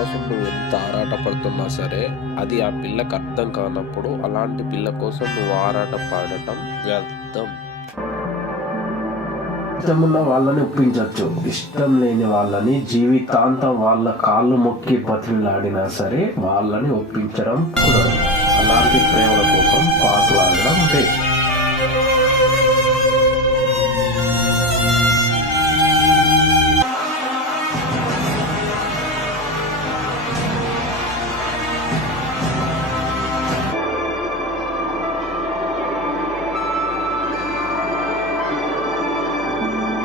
కోసం నువ్వు ఎంత ఆరాటపడుతున్నా సరే, అది ఆ పిల్లకి అర్థం కానప్పుడు అలాంటి పిల్ల కోసం నువ్వు ఆరాటపడటం వ్యర్థం. ఇష్టమున్న వాళ్ళని ఒప్పించవచ్చు, ఇష్టం లేని వాళ్ళని జీవితాంతం వాళ్ళ కాళ్ళు మొక్కి బతిలాడినా సరే వాళ్ళని ఒప్పించడం కుదరదు. అలాంటి ప్రేమల కోసం పాకులాడడం బెస్ట్.